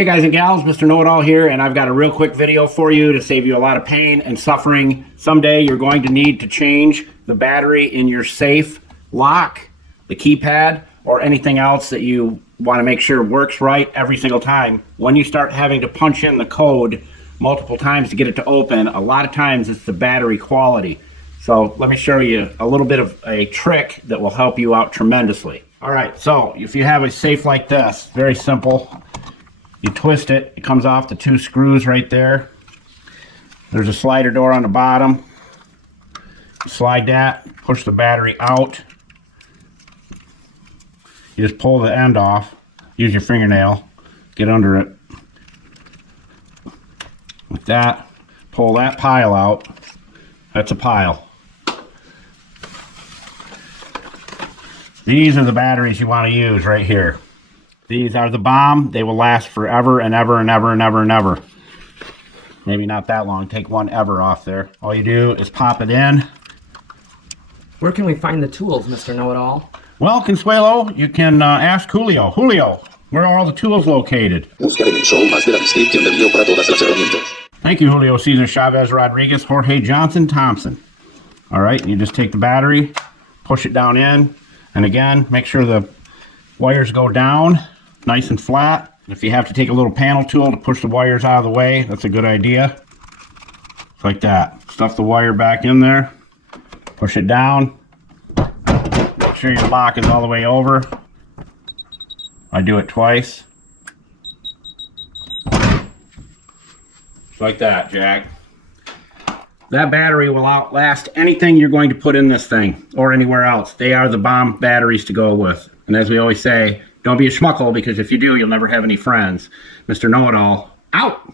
Hey guys and gals, Mr. Know-It-All here, and I've got a real quick video for you to save you a lot of pain and suffering. Someday you're going to need to change the battery in your safe lock, the keypad, or anything else that you want to make sure works right every single time. When you start having to punch in the code multiple times to get it to open, a lot of times it's the battery quality. So let me show you a little bit of a trick that will help you out tremendously. All right, so if you have a safe like this, very simple. You twist it, it comes off the two screws right there. There's a slider door on the bottom. Slide that, push the battery out. You just pull the end off, use your fingernail, get under it. With that, pull that pile out. That's a pile. These are the batteries you want to use right here. These are the bomb. They will last forever and ever and ever and ever and ever. Maybe not that long. Take one ever off there. All you do is pop it in. Where can we find the tools, Mr. Know-It-All? Well, Consuelo, you can ask Julio. Julio, where are all the tools located? Thank you, Julio Cesar Chavez Rodriguez, Jorge Johnson Thompson. All right, you just take the battery, push it down in, and again, make sure the wires go down nice and flat. If you have to take a little panel tool to push the wires out of the way, that's a good idea. Like that. Stuff the wire back in there, push it down, make sure your lock is all the way over. I do it twice. Like that, Jack. That battery will outlast anything you're going to put in this thing or anywhere else. They are the bomb batteries to go with. And as we always say, don't be a schmuckle, because if you do, you'll never have any friends. Mr. Know-It-All, out!